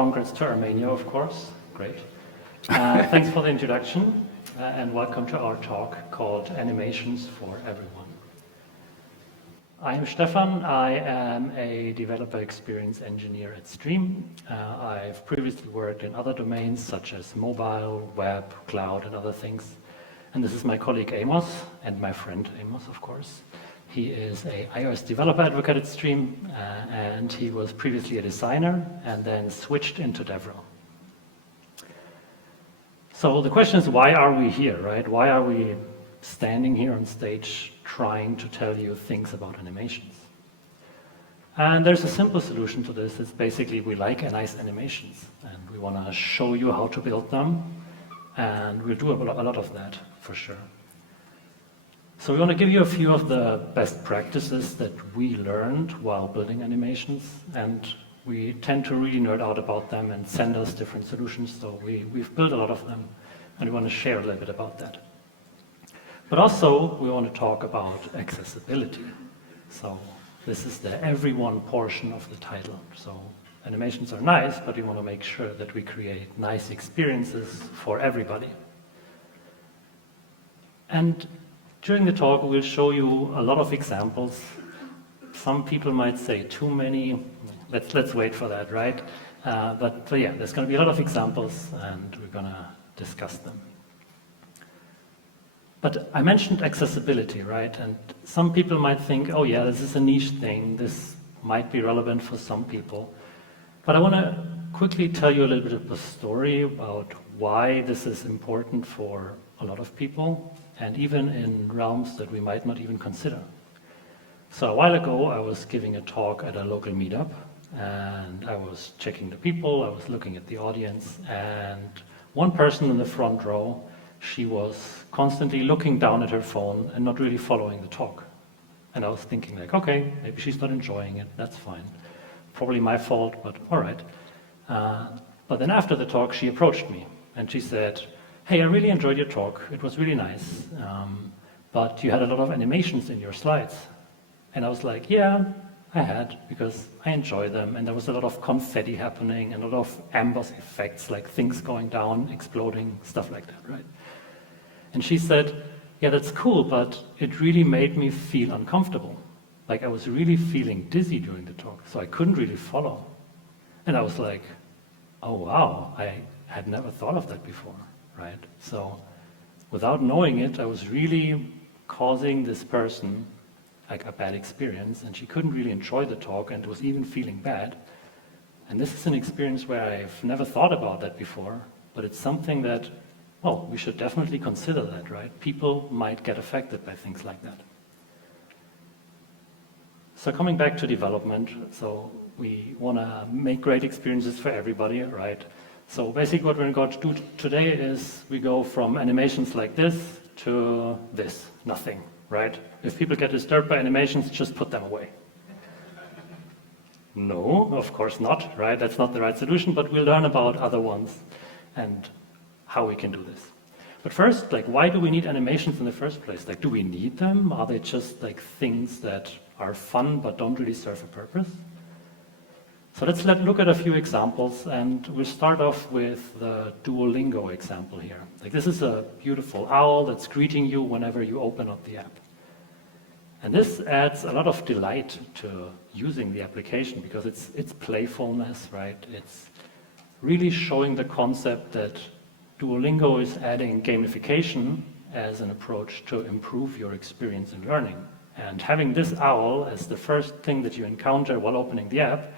congrats to Armenia, of course. Great. Thanks for the introduction, and welcome to our talk called Animations for Everyone. I am Stefan. I am a developer experience engineer at Stream. I've previously worked in other domains such as mobile, web, cloud, and other things. And this is my colleague Amos, and my friend Amos, of course. He is an iOS developer advocate at Stream, and he was previously a designer and then switched into DevRel. So the question is, why are we here, right? Why are we standing here on stage trying to tell you things about animations? And there's a simple solution to this. It's basically we like nice animations, and we want to show you how to build them, and we'll do a lot of that for sure. So we want to give you a few of the best practices that we learned while building animations, and we tend to really nerd out about them and send us different solutions, so we've built a lot of them, and we want to share a little bit about that. But also, we want to talk about accessibility. So this is the everyone portion of the title. So animations are nice, but we want to make sure that we create nice experiences for everybody. And during the talk, we'll show you a lot of examples. Some people might say too many. Let's wait for that, right? But yeah, there's going to be a lot of examples, and we're going to discuss them. But I mentioned accessibility, right? And some people might think, oh yeah, this is a niche thing. This might be relevant for some people. But I want to quickly tell you a little bit of the story about why this is important for a lot of people, and even in realms that we might not even consider. So a while ago, I was giving a talk at a local meetup, and I was checking the people, I was looking at the audience, and one person in the front row, she was constantly looking down at her phone and not really following the talk. And I was thinking like, okay, maybe she's not enjoying it, that's fine. Probably my fault, but all right. But then after the talk, she approached me, and she said, hey, I really enjoyed your talk. It was really nice, but you had a lot of animations in your slides. And I was like, yeah, I had, because I enjoy them. And there was a lot of confetti happening and a lot of Amos effects, like things going down, exploding, stuff like that, right? And she said, yeah, that's cool, but it really made me feel uncomfortable. Like I was really feeling dizzy during the talk, so I couldn't really follow. And I was like, oh, wow, I had never thought of that before. Right? So without knowing it, I was really causing this person like a bad experience, and she couldn't really enjoy the talk and was even feeling bad. And this is an experience where I've never thought about that before, but it's something that, well, we should definitely consider that, right? People might get affected by things like that. So coming back to development, so we want to make great experiences for everybody, right? So basically what we're going to do today is we go from animations like this to this, nothing, right? If people get disturbed by animations, just put them away. No, of course not, right? That's not the right solution, but we'll learn about other ones and how we can do this. But first, like, why do we need animations in the first place? Like, do we need them? Are they just like things that are fun but don't really serve a purpose? So let's look at a few examples, and we'll start off with the Duolingo example here. Like this is a beautiful owl that's greeting you whenever you open up the app. And this adds a lot of delight to using the application because it's playfulness, right? It's really showing the concept that Duolingo is adding gamification as an approach to improve your experience in learning. And having this owl as the first thing that you encounter while opening the app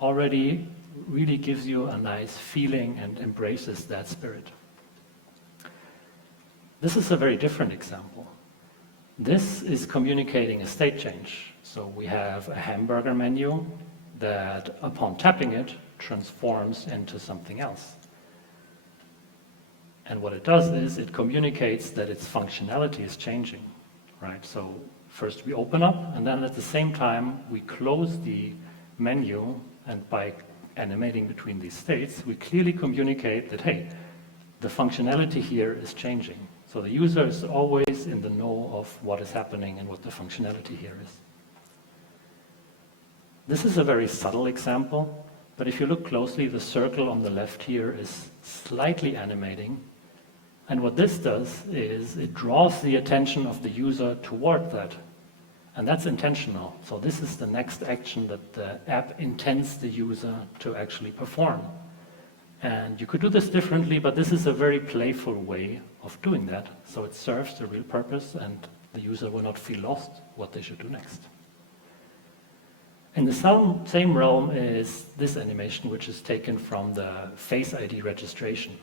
already really gives you a nice feeling and embraces that spirit. This is a very different example. This is communicating a state change. So we have a hamburger menu that, upon tapping it, transforms into something else. And what it does is it communicates that its functionality is changing, right? So first we open up, and then at the same time we close the menu, and by animating between these states, we clearly communicate that, hey, the functionality here is changing. So the user is always in the know of what is happening and what the functionality here is. This is a very subtle example, But if you look closely, the circle on the left here is slightly animating. And what this does is it draws the attention of the user toward that. And that's intentional. So this is the next action that the app intends the user to actually perform. And you could do this differently, but this is a very playful way of doing that. So it serves the real purpose and the user will not feel lost what they should do next. In the same realm is this animation, which is taken from the Face ID registration.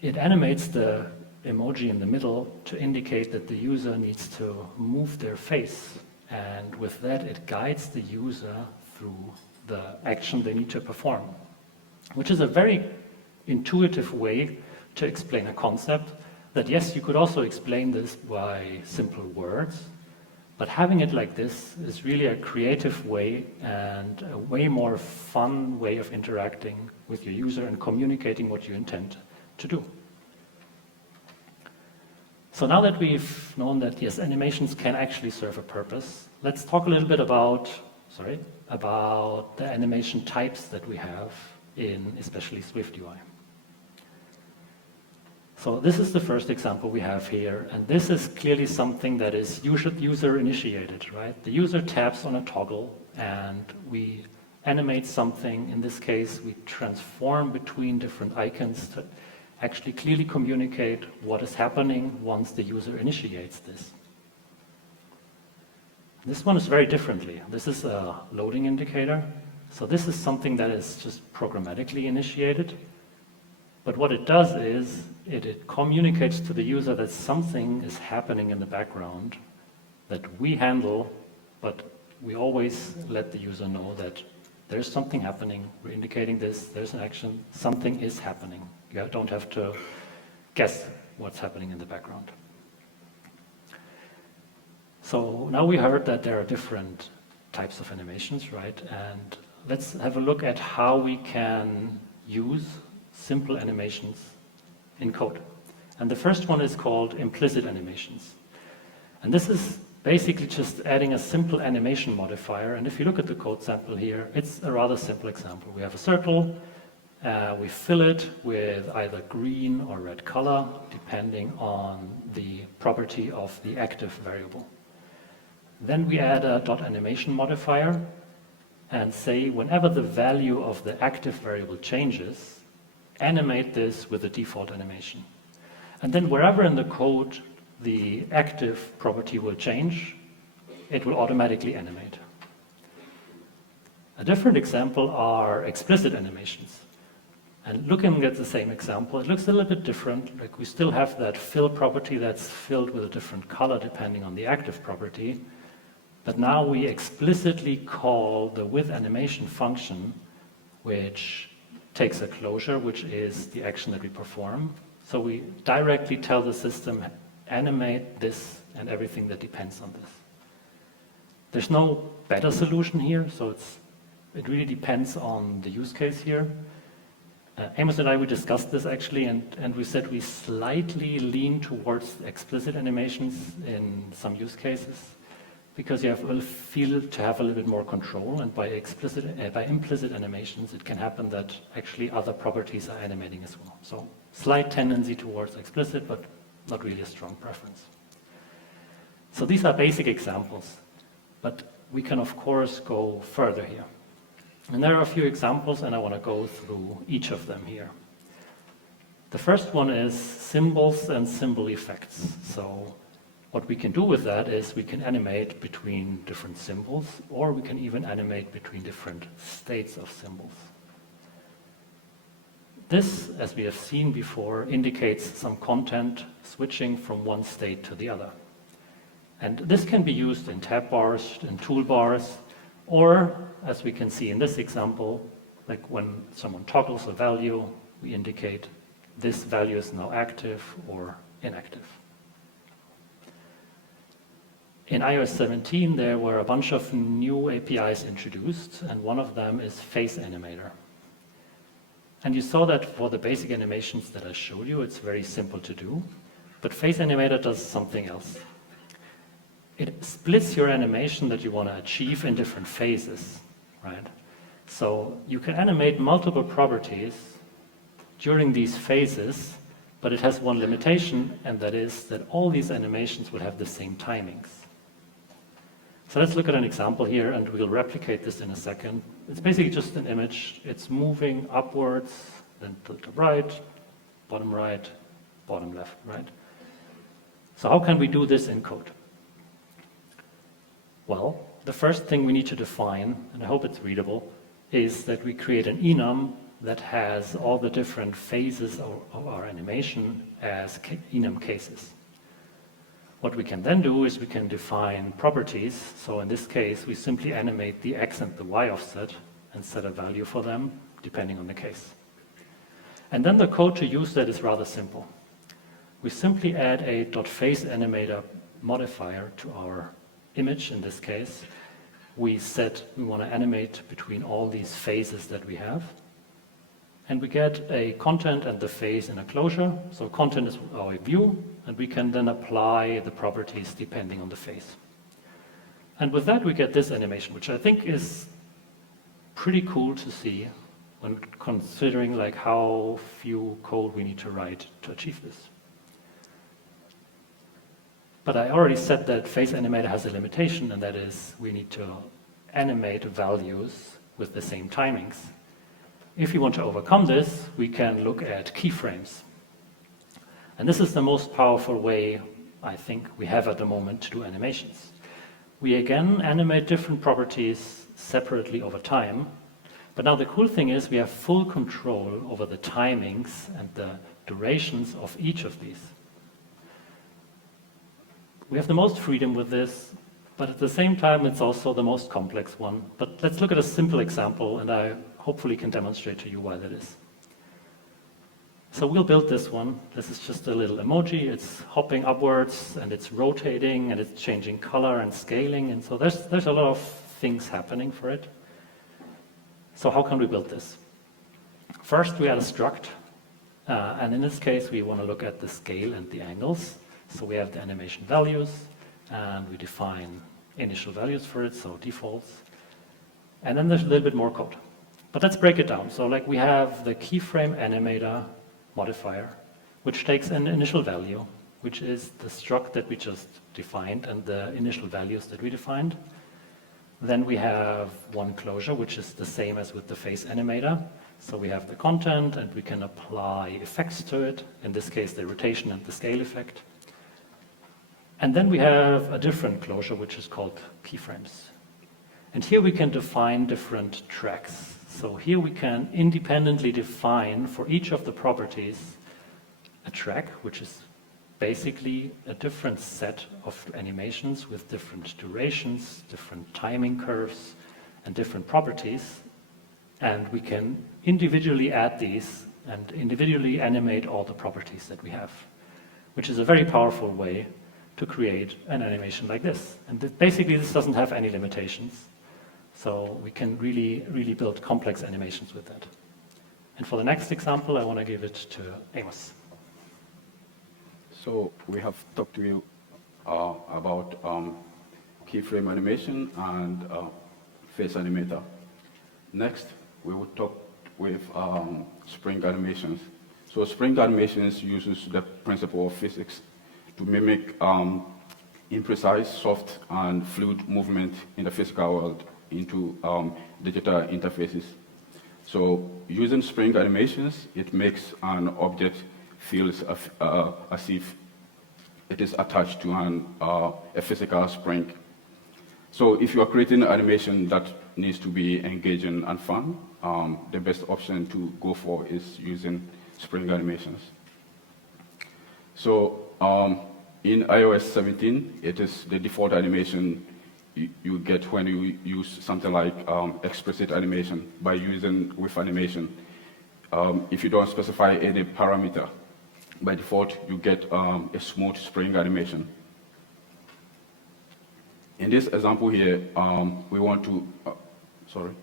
It animates the emoji in the middle to indicate that the user needs to move their face. And with that, it guides the user through the action they need to perform, which is a very intuitive way to explain a concept that, yes, you could also explain this by simple words, but having it like this is really a creative way and a way more fun way of interacting with your user and communicating what you intend to do. So now that we've known that, yes, animations can actually serve a purpose, let's talk a little bit about the animation types that we have in especially SwiftUI. So this is the first example we have here, and this is clearly something that is user-initiated, right? The user taps on a toggle, and we animate something. In this case, we transform between different icons to actually clearly communicate what is happening once the user initiates this. This one is very differently. This is a loading indicator. So this is something that is just programmatically initiated. But what it does is it communicates to the user that something is happening in the background that we handle, but we always let the user know that there's something happening. We're indicating this, there's an action, something is happening. You don't have to guess what's happening in the background. So now we heard that there are different types of animations, right? And let's have a look at how we can use simple animations in code. And the first one is called implicit animations. And this is basically just adding a simple animation modifier. And if you look at the code sample here, it's a rather simple example. We have a circle, we fill it with either green or red color, depending on the property of the active variable. Then we add a .animation modifier and say whenever the value of the active variable changes, animate this with a default animation. And then wherever in the code the active property will change, it will automatically animate. A different example are explicit animations. And looking at the same example, it looks a little bit different. Like we still have that fill property that's filled with a different color depending on the active property. But now we explicitly call the with animation function, which takes a closure, which is the action that we perform. So we directly tell the system, animate this and everything that depends on this. There's no better solution here, so it really depends on the use case here. Amos and I, we discussed this actually, and we said we slightly lean towards explicit animations in some use cases, because you feel to have a little bit more control, and by implicit animations, it can happen that actually other properties are animating as well. So slight tendency towards explicit, but not really a strong preference. So these are basic examples, but we can of course go further here. And there are a few examples, and I want to go through each of them here. The first one is symbols and symbol effects. So what we can do with that is we can animate between different symbols, or we can even animate between different states of symbols. This, as we have seen before, indicates some content switching from one state to the other. And this can be used in tab bars, in toolbars, or, as we can see in this example, like when someone toggles a value, we indicate this value is now active or inactive. In iOS 17, there were a bunch of new APIs introduced, and one of them is Face Animator. And you saw that for the basic animations that I showed you, it's very simple to do, but Face Animator does something else. It splits your animation that you want to achieve in different phases, right? So you can animate multiple properties during these phases, but it has one limitation, and that is that all these animations will have the same timings. So let's look at an example here, and we'll replicate this in a second. It's basically just an image. It's moving upwards, then to the right, bottom left, right? So how can we do this in code? Well, the first thing we need to define, and I hope it's readable, is that we create an enum that has all the different phases of our animation as enum cases. What we can then do is we can define properties. So in this case, we simply animate the X and the Y offset and set a value for them, depending on the case. And then the code to use that is rather simple. We simply add a .faceAnimator modifier to our image in this case. We want to animate between all these phases that we have. And we get a content and the phase in a closure. So content is our view, and we can then apply the properties depending on the phase. And with that, we get this animation, which I think is pretty cool to see when considering like how few code we need to write to achieve this. But I already said that faceAnimator has a limitation, and that is we need to animate values with the same timings. If we want to overcome this, we can look at keyframes. And this is the most powerful way I think we have at the moment to do animations. We again animate different properties separately over time. But now the cool thing is we have full control over the timings and the durations of each of these. We have the most freedom with this, but at the same time, it's also the most complex one. But let's look at a simple example, and I hopefully can demonstrate to you why that is. So we'll build this one. This is just a little emoji. It's hopping upwards, and it's rotating, and it's changing color and scaling. And so there's a lot of things happening for it. So how can we build this? First, we add a struct. And in this case, we want to look at the scale and the angles. So we have the animation values, and we define initial values for it, so defaults. And then there's a little bit more code. But let's break it down. So like we have the keyframe animator modifier, which takes an initial value, which is the struct that we just defined and the initial values that we defined. Then we have one closure, which is the same as with the faceAnimator. So we have the content, and we can apply effects to it, in this case the rotation and the scale effect. And then we have a different closure, which is called keyframes. And here we can define different tracks. So here we can independently define for each of the properties a track, which is basically a different set of animations with different durations, different timing curves, and different properties. And we can individually add these and individually animate all the properties that we have, which is a very powerful way to create an animation like this. And basically this doesn't have any limitations. So we can really build complex animations with that. And for the next example, I want to give it to Amos. So we have talked to you about keyframe animation and faceAnimator. Next, we will talk with spring animations. So spring animations uses the principle of physics to mimic imprecise, soft, and fluid movement in the physical world into digital interfaces. So using spring animations, it makes an object feel as if it is attached to a physical spring. So if you are creating an animation that needs to be engaging and fun, the best option to go for is using spring animations. So in iOS 17, it is the default animation you get when you use something like explicit animation by using with animation. If you don't specify any parameter, by default you get a smooth spring animation. In this example here, we want to, sorry.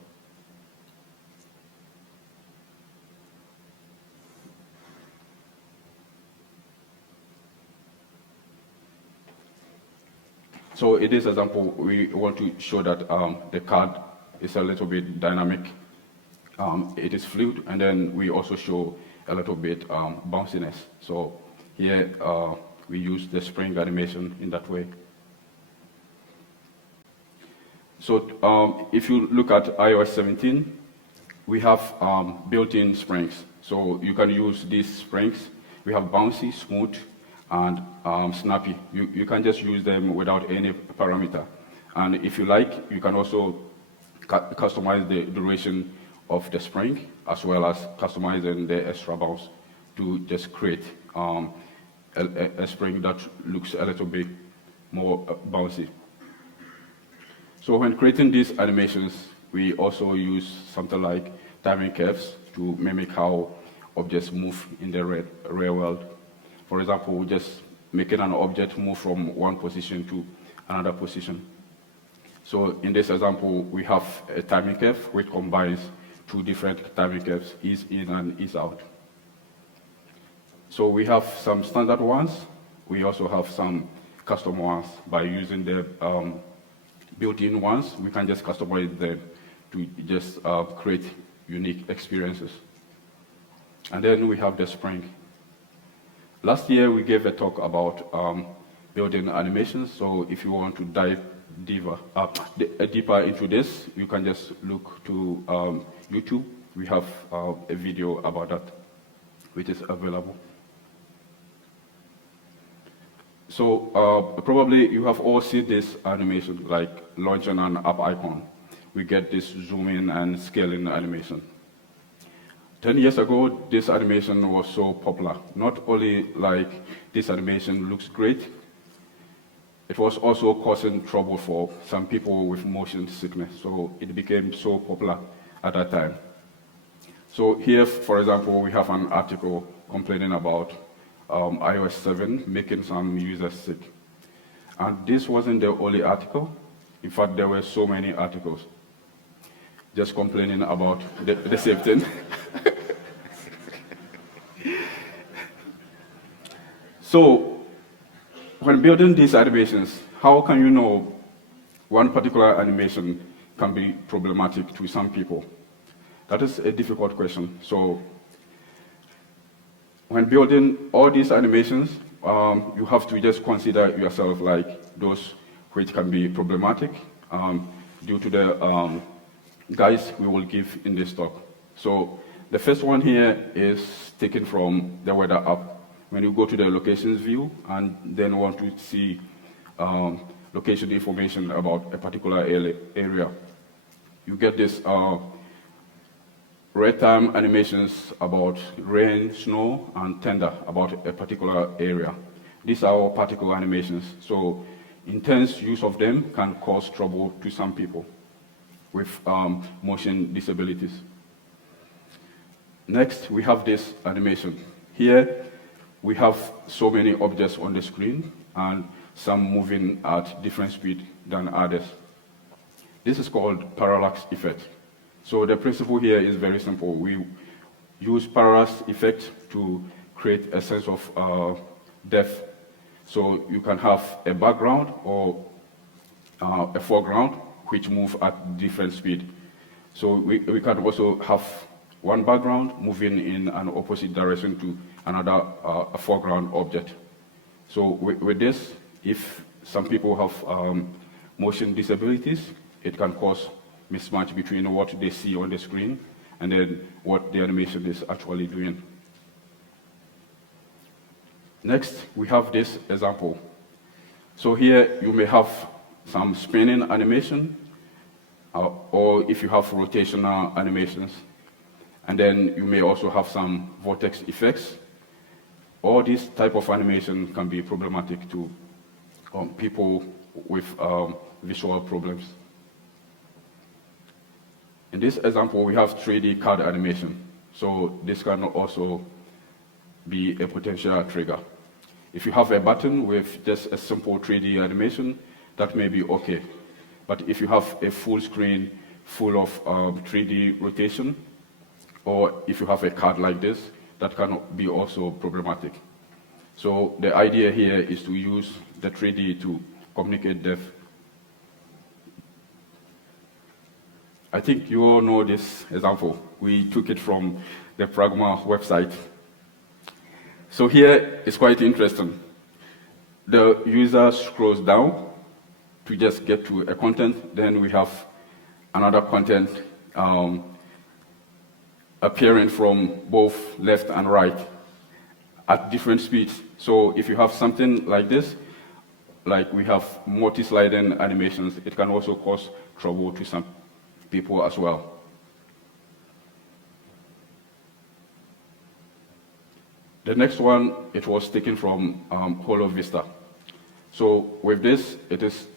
So in this example, we want to show that the card is a little bit dynamic. it is fluid, and then we also show a little bit bounciness. So here we use the spring animation in that way. So if you look at iOS 17, we have built-in springs. So you can use these springs. We have bouncy, smooth, and snappy. You can just use them without any parameter. And if you like, you can also customize the duration of the spring, as well as customizing the extra bounce to just create a spring that looks a little bit more bouncy. So when creating these animations, we also use something like timing curves to mimic how objects move in the real world. For example, just making an object move from one position to another position. So in this example, we have a timing curve which combines two different timing curves, ease in and ease out. So we have some standard ones. We also have some custom ones. By using the built-in ones, we can just customize them to just create unique experiences. And then we have the spring. Last year, we gave a talk about building animations. So if you want to dive deeper into this, you can just look to YouTube. We have a video about that, which is available. So probably you have all seen this animation, like launching an app icon. We get this zoom in and scaling animation. 10 years ago, this animation was so popular. Not only like this animation looks great, it was also causing trouble for some people with motion sickness. So it became so popular at that time. So here, for example, we have an article complaining about iOS 7 making some users sick. And this wasn't the only article. In fact, there were so many articles just complaining about the same thing. So when building these animations, how can you know one particular animation can be problematic to some people? That is a difficult question. So when building all these animations, you have to just consider yourself like those which can be problematic due to the guides we will give in this talk. So the first one here is taken from the weather app. When you go to the locations view and then want to see location information about a particular area, you get this red-time animations about rain, snow, and thunder about a particular area. These are all particle animations, so intense use of them can cause trouble to some people with motion disabilities. Next, we have this animation. Here, we have so many objects on the screen, and some moving at different speed than others. This is called parallax effect. So the principle here is very simple. We use parallax effect to create a sense of depth. So you can have a background or a foreground which move at different speed. So we can also have one background moving in an opposite direction to another foreground object. So with this, if some people have motion disabilities, it can cause mismatch between what they see on the screen and then what the animation is actually doing. Next, we have this example. So here you may have some spinning animation, or if you have rotational animations. And then you may also have some vortex effects. All these type of animation can be problematic to people with visual problems. In this example, we have 3D card animation. So this can also be a potential trigger. If you have a button with just a simple 3D animation, that may be okay. But if you have a full screen full of 3D rotation, or if you have a card like this, that can be also problematic. So the idea here is to use the 3D to communicate depth. I think you all know this example. we took it from the Pragma website. So here it's quite interesting. The user scrolls down to just get to a content, then we have another content appearing from both left and right at different speeds. So if you have something like this, like we have multi-sliding animations, it can also cause trouble to some people as well. The next one, it was taken from Holo Vista. So with this, it is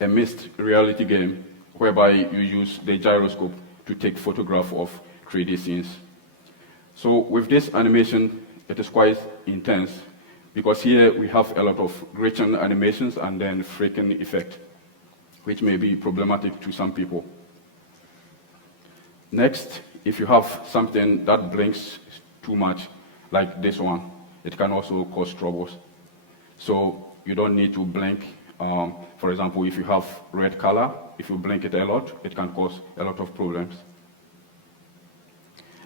a mixed reality game whereby you use the gyroscope to take photograph of 3D scenes. So with this animation, it is quite intense because here we have a lot of glitching animations and then flickering effect, which may be problematic to some people. Next, if you have something that blinks too much, like this one, it can also cause troubles. So you don't need to blink. For example, if you have red color, if you blink it a lot, it can cause a lot of problems.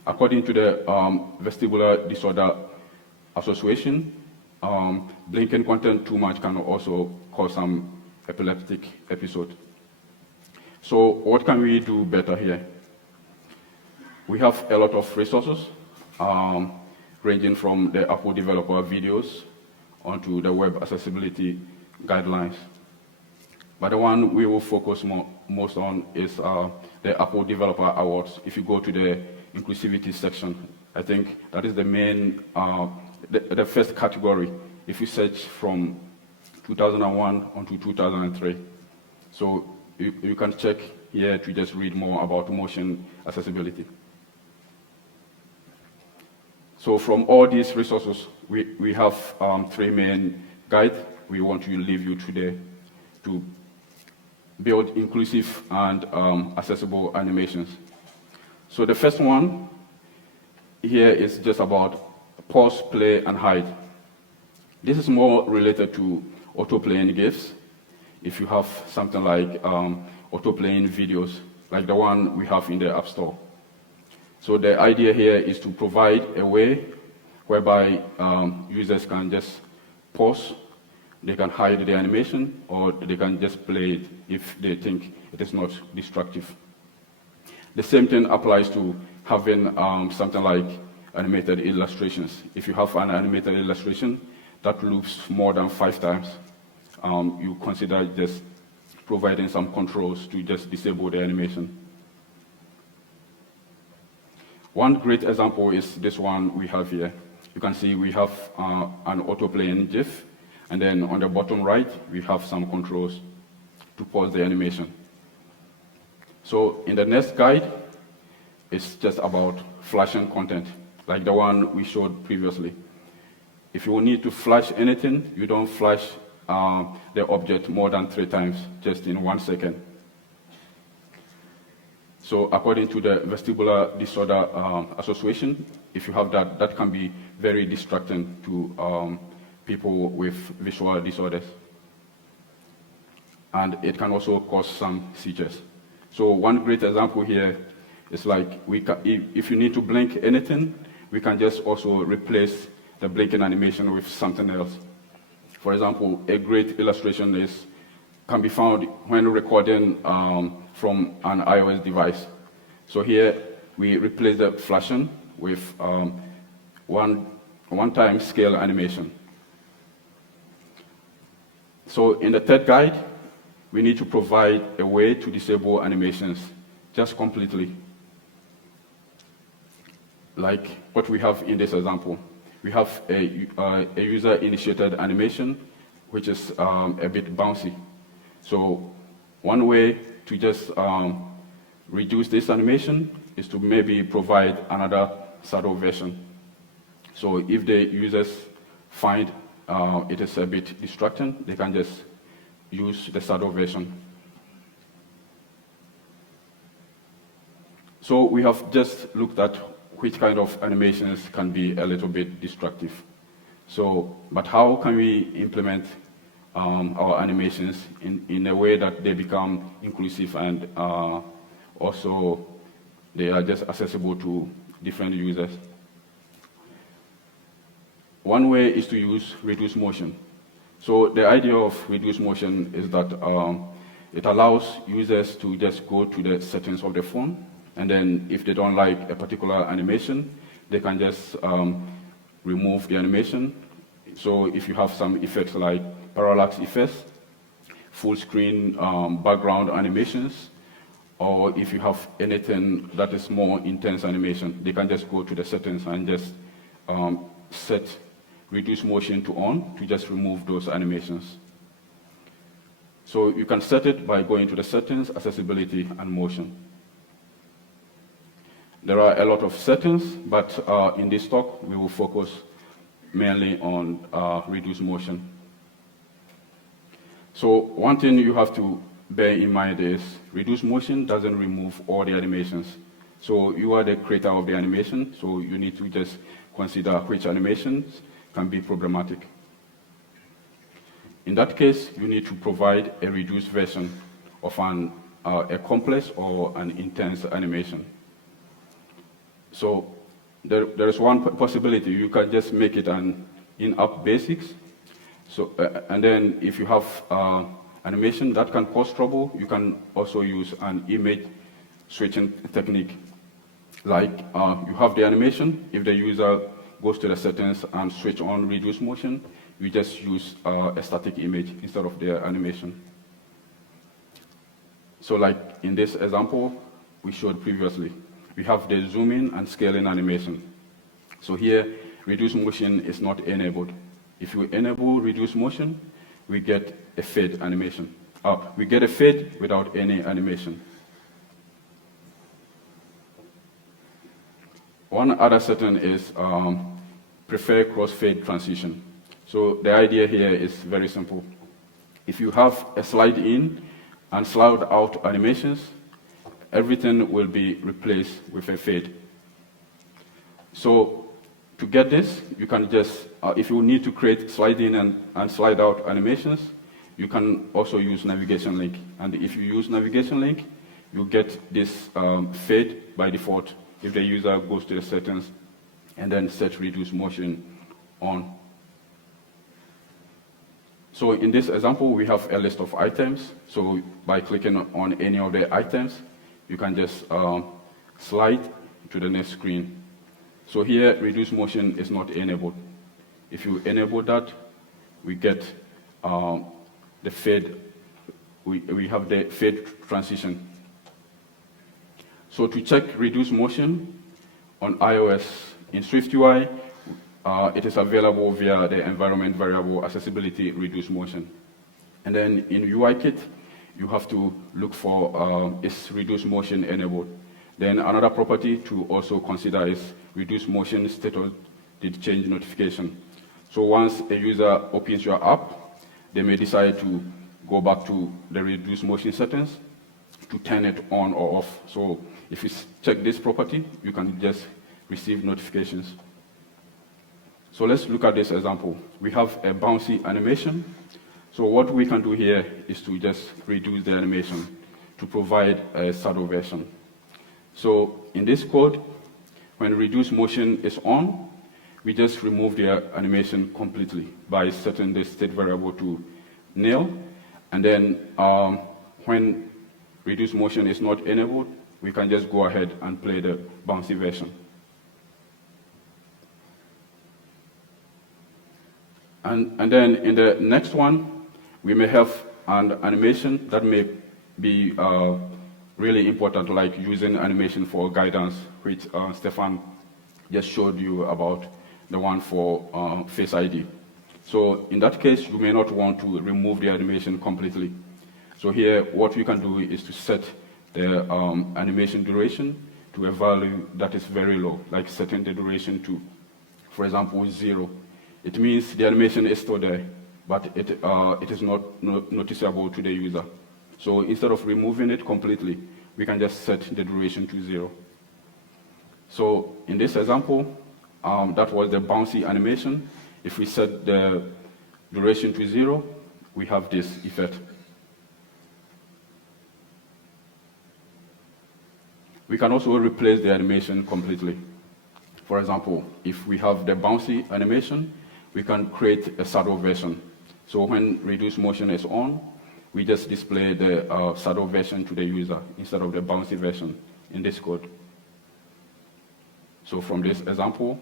According to the Vestibular Disorder Association, blinking content too much can also cause some epileptic episode. So what can we do better here? We have a lot of resources, ranging from the Apple developer videos onto the web accessibility guidelines. But the one we will focus most on is the Apple Developer Awards. If you go to the inclusivity section, I think that is the main, the first category, if you search from 2001 onto 2003. So you can check here to just read more about motion accessibility. So from all these resources, we have 3 main guides we want to leave you today to build inclusive and accessible animations. So the first one here is just about pause, play, and hide. This is more related to auto-playing GIFs. If you have something like auto-playing videos, like the one we have in the App Store. So the idea here is to provide a way whereby users can just pause, they can hide the animation, or they can just play it if they think it is not destructive. The same thing applies to having something like animated illustrations. If you have an animated illustration that loops more than 5 times, you consider just providing some controls to just disable the animation. One great example is this one we have here. You can see we have an auto-playing GIF, and then on the bottom right, we have some controls to pause the animation. So in the next guide, it's just about flashing content, like the one we showed previously. If you need to flash anything, you don't flash the object more than 3 times, just in 1 second. So according to the Vestibular Disorder Association, if you have that, that can be very distracting to people with visual disorders. And it can also cause some seizures. So one great example here is like, if you need to blink anything, we can just also replace the blinking animation with something else. For example, a great illustration can be found when recording from an iOS device. So here we replace the flashing with one-time scale animation. So in the third guide, we need to provide a way to disable animations just completely. Like what we have in this example. We have a user-initiated animation, which is a bit bouncy. So one way to just reduce this animation is to maybe provide another shadow version. So if the users find it is a bit distracting, they can just use the shadow version. So we have just looked at which kind of animations can be a little bit destructive. So, but how can we implement our animations in a way that they become inclusive and also They are just accessible to different users. One way is to use reduced motion. So the idea of reduced motion is that it allows users to just go to the settings of the phone, and then if they don't like a particular animation, they can just remove the animation. So if you have some effects like parallax effects, full screen background animations, or if you have anything that is more intense animation, they can just go to the settings and just set reduce motion to on to just remove those animations. So you can set it by going to the settings, accessibility, and motion. There are a lot of settings, but in this talk, we will focus mainly on reduce motion. So one thing you have to bear in mind is reduce motion doesn't remove all the animations. So you are the creator of the animation, so you need to just consider which animations can be problematic. In that case, you need to provide a reduced version of a complex or an intense animation. So there is one possibility. You can just make it an in-app basics. So, and then if you have animation that can cause trouble, you can also use an image switching technique. Like you have the animation, if the user goes to the settings and switch on reduce motion, you just use a static image instead of the animation. So like in this example we showed previously, we have the zoom in and scaling animation. So here, reduce motion is not enabled. If you enable reduce motion, we get a fade animation. We get a fade without any animation. One other setting is prefer crossfade transition. So the idea here is very simple. If you have a slide in and slide out animations, everything will be replaced with a fade. So to get this, you can just, if you need to create slide in and slide out animations, you can also use navigation link. And if you use navigation link, you get this fade by default if the user goes to the settings and then set reduce motion on. So in this example, we have a list of items. So by clicking on any of the items, you can just slide to the next screen. So here, reduce motion is not enabled. If you enable that, we get the fade. We have the fade transition. So to check reduce motion on iOS in SwiftUI, it is available via the environment variable accessibility reduce motion. And then in UIKit, you have to look for is reduce motion enabled. Then another property to also consider is reduce motion status did change notification. So once a user opens your app, they may decide to go back to the reduce motion settings to turn it on or off. So if you check this property, you can just receive notifications. So let's look at this example. We have a bouncy animation. So what we can do here is to just reduce the animation to provide a shadow version. So in this code, when reduce motion is on, we just remove the animation completely by setting the state variable to nil. And then when reduce motion is not enabled, we can just go ahead and play the bouncy version. And then in the next one, we may have an animation that may be really important, like using animation for guidance, which Stefan just showed you about, the one for Face ID. So in that case, you may not want to remove the animation completely. So here, what we can do is to set the animation duration to a value that is very low, like setting the duration to, for example, 0. It means the animation is still there, but it is not noticeable to the user. So instead of removing it completely, we can just set the duration to 0. So in this example, that was the bouncy animation. If we set the duration to 0, we have this effect. We can also replace the animation completely. For example, if we have the bouncy animation, we can create a shadow version. So when reduce motion is on, we just display the shadow version to the user instead of the bouncy version in this code. So from this example,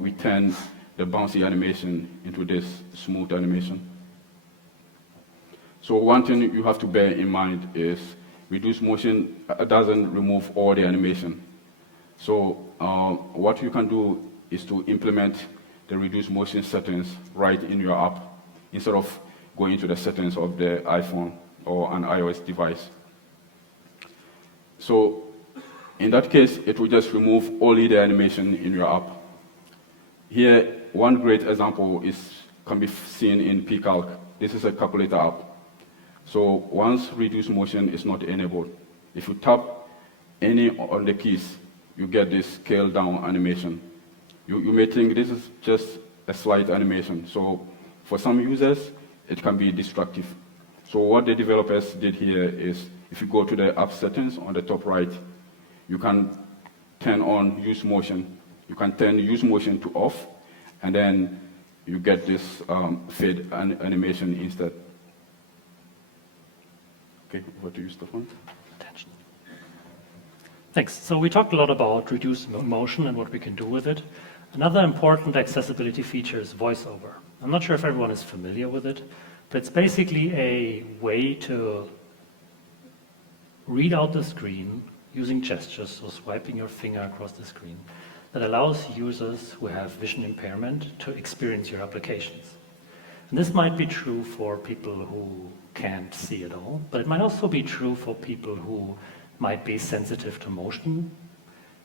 we turn the bouncy animation into this smooth animation. So one thing you have to bear in mind is reduce motion doesn't remove all the animation. So what you can do is to implement the reduce motion settings right in your app instead of going to the settings of the iPhone or an iOS device. So in that case, it will just remove only the animation in your app. Here, one great example can be seen in pCalc. This is a calculator app. So once reduce motion is not enabled, if you tap any on the keys, you get this scale down animation. You may think this is just a slight animation. So for some users, it can be destructive. So what the developers did here is, if you go to the app settings on the top right, you can turn on use motion. You can turn use motion to off, and then you get this fade animation instead. Okay, over to you, Stefan. Attention. Thanks. So we talked a lot about reduced motion and what we can do with it. Another important accessibility feature is voiceover. I'm not sure if everyone is familiar with it, but it's basically a way to read out the screen using gestures, so swiping your finger across the screen, that allows users who have vision impairment to experience your applications. And this might be true for people who can't see at all, but it might also be true for people who might be sensitive to motion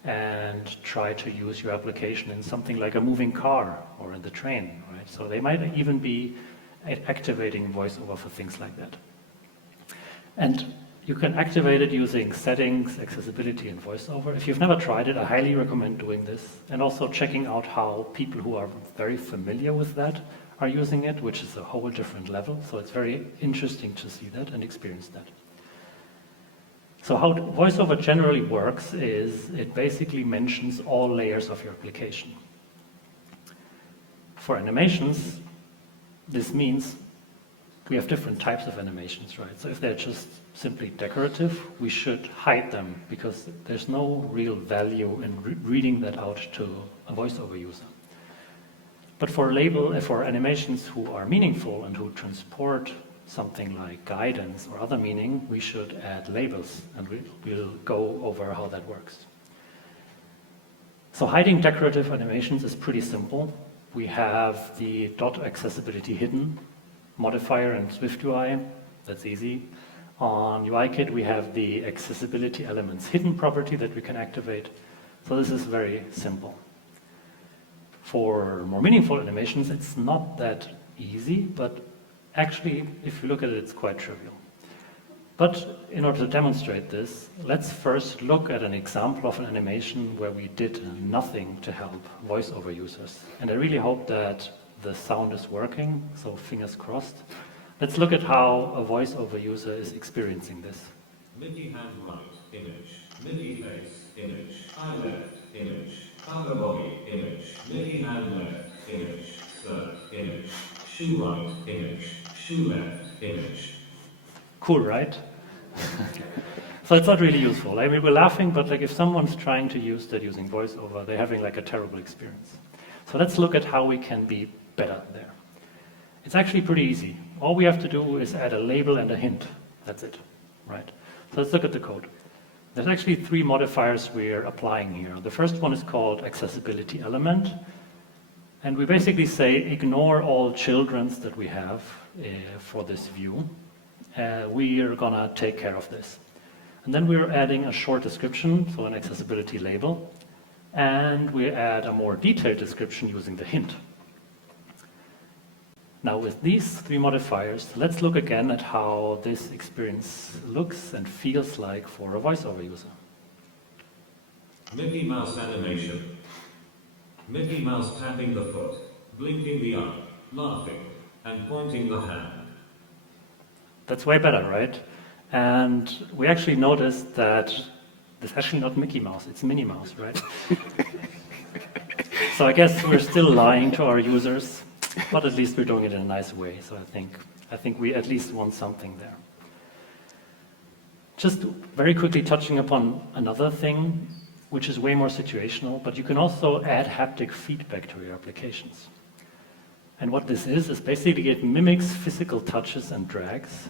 and try to use your application in something like a moving car or in the train, right? So they might even be activating voiceover for things like that. And you can activate it using settings, accessibility, and voiceover. If you've never tried it, I highly recommend doing this, and also checking out how people who are very familiar with that are using it, which is a whole different level. So it's very interesting to see that and experience that. So how voiceover generally works is it basically mentions all layers of your application. For animations, this means we have different types of animations, right? So if they're just simply decorative, we should hide them because there's no real value in reading that out to a voiceover user. But for animations who are meaningful and who transport something like guidance or other meaning, we should add labels, and we'll go over how that works. So hiding decorative animations is pretty simple. We have the .accessibility hidden modifier in SwiftUI. That's easy. On UIKit, we have the accessibility elements hidden property that we can activate. So this is very simple. For more meaningful animations, it's not that easy, but actually, if you look at it, it's quite trivial. But in order to demonstrate this, let's first look at an example of an animation where we did nothing to help voiceover users. And I really hope that the sound is working, so fingers crossed. Let's look at how a voiceover user is experiencing this. Mickey hand right, image. Mickey face, image. Eye left, image. Upper body, image. Mickey hand left, image. Skirt, image. Shoe right, image. Shoe left, image. Cool, right? So it's not really useful. I mean, we're laughing, but like if someone's trying to use that using voiceover, they're having like a terrible experience. So let's look at how we can be better there. It's actually pretty easy. All we have to do is add a label and a hint. That's it, right? So let's look at the code. There's actually 3 modifiers we're applying here. The first one is called accessibility element. And we basically say ignore all children's that we have for this view. We are gonna take care of this. And then we're adding a short description, so an accessibility label. And we add a more detailed description using the hint. Now with these 3 modifiers, let's look again at how this experience looks and feels like for a voiceover user. Mickey Mouse animation. Mickey Mouse tapping the foot, blinking the eye, laughing, and pointing the hand. That's way better, right? And we actually noticed that It's actually not Mickey Mouse, it's Minnie Mouse, right? So I guess we're still lying to our users, but at least we're doing it in a nice way. So I think we at least want something there. Just very quickly touching upon another thing, which is way more situational, but you can also add haptic feedback to your applications. And what this is basically it mimics physical touches and drags.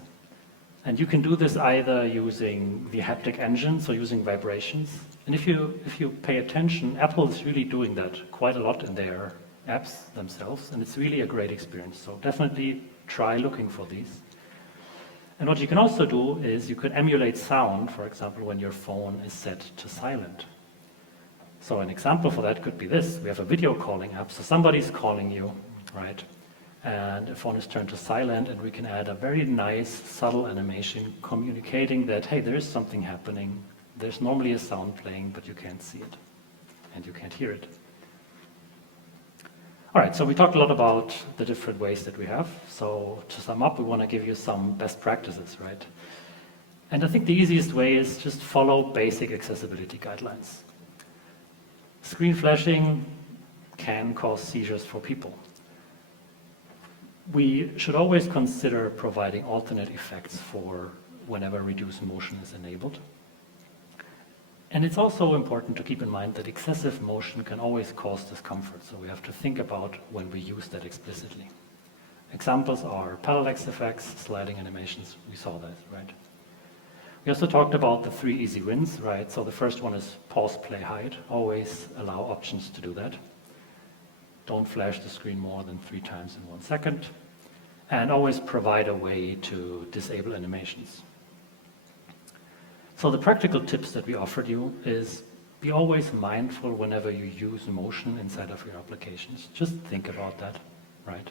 And you can do this either using the haptic engines or using vibrations. And if you pay attention, Apple is really doing that quite a lot in their apps themselves, and it's really a great experience. So definitely try looking for these. And what you can also do is you can emulate sound, for example, when your phone is set to silent. So an example for that could be this. We have a video calling app, so somebody's calling you, right? And the phone is turned to silent, and we can add a very nice, subtle animation communicating that, hey, there is something happening. There's normally a sound playing, but you can't see it, and you can't hear it. All right, so we talked a lot about the different ways that we have. So to sum up, we want to give you some best practices, right? And I think the easiest way is just follow basic accessibility guidelines. Screen flashing can cause seizures for people. We should always consider providing alternate effects for whenever reduced motion is enabled. And it's also important to keep in mind that excessive motion can always cause discomfort, so we have to think about when we use that explicitly. Examples are parallax effects, sliding animations, we saw that, right? We also talked about the 3 easy wins, right? So the first one is pause, play, hide. Always allow options to do that. Don't flash the screen more than 3 times in 1 second. And always provide a way to disable animations. So the practical tips that we offered you is be always mindful whenever you use motion inside of your applications. Just think about that, right?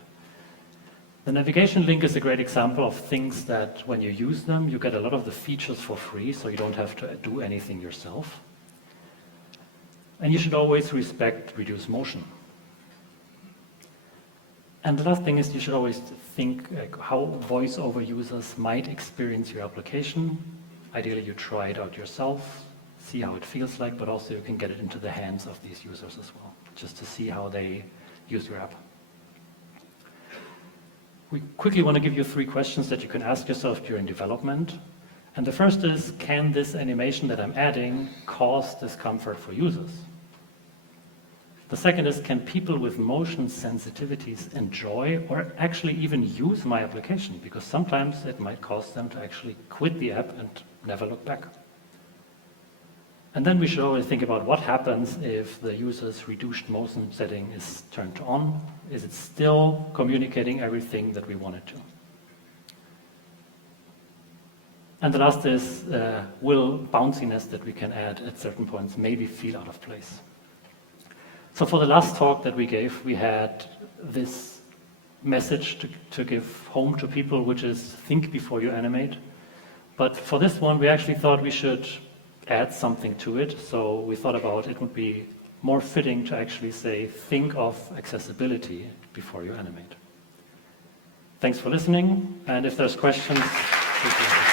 The navigation link is a great example of things that when you use them, you get a lot of the features for free, so you don't have to do anything yourself. And you should always respect reduced motion. And the last thing is you should always think how voice-over users might experience your application. Ideally, you try it out yourself, see how it feels like, but also you can get it into the hands of these users as well, just to see how they use your app. We quickly want to give you 3 questions that you can ask yourself during development. And the first is, can this animation that I'm adding cause discomfort for users? The second is, can people with motion sensitivities enjoy or actually even use my application? Because sometimes it might cause them to actually quit the app and never look back. And then we should always think about what happens if the user's reduced motion setting is turned on. Is it still communicating everything that we want it to? And the last is, will bounciness that we can add at certain points maybe feel out of place? So for the last talk that we gave, we had this message to give home to people, which is think before you animate. But for this one, we actually thought we should add something to it. So we thought about it would be more fitting to actually say, think of accessibility before you animate. Thanks for listening. And if there's questions, please.